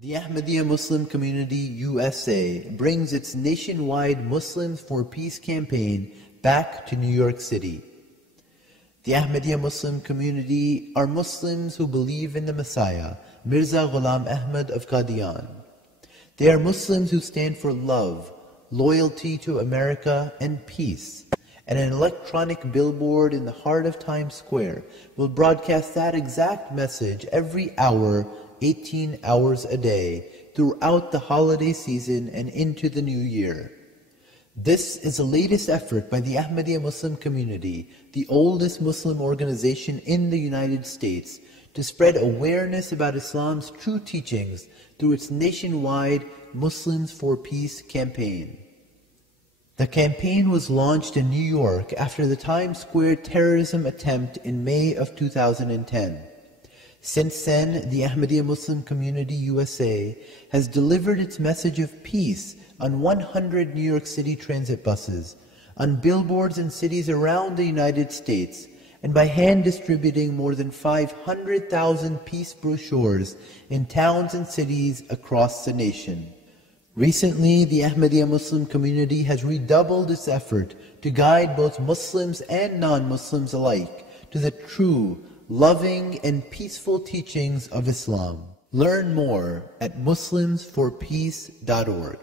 The Ahmadiyya Muslim Community USA brings its nationwide Muslims for Peace campaign back to New York City. The Ahmadiyya Muslim community are Muslims who believe in the Messiah, Mirza Ghulam Ahmad of Qadian. They are Muslims who stand for love, loyalty to America, and peace. And an electronic billboard in the heart of Times Square will broadcast that exact message every hour, 18 hours a day, throughout the holiday season and into the new year. This is the latest effort by the Ahmadiyya Muslim community, the oldest Muslim organization in the United States, to spread awareness about Islam's true teachings through its nationwide Muslims for Peace campaign. The campaign was launched in New York after the Times Square terrorism attempt in May of 2010. Since then, the Ahmadiyya Muslim Community USA has delivered its message of peace on 100 New York City transit buses, on billboards in cities around the United States, and by hand distributing more than 500,000 peace brochures in towns and cities across the nation. Recently, the Ahmadiyya Muslim community has redoubled its effort to guide both Muslims and non-Muslims alike to the true, loving, and peaceful teachings of Islam. Learn more at muslimsforpeace.org.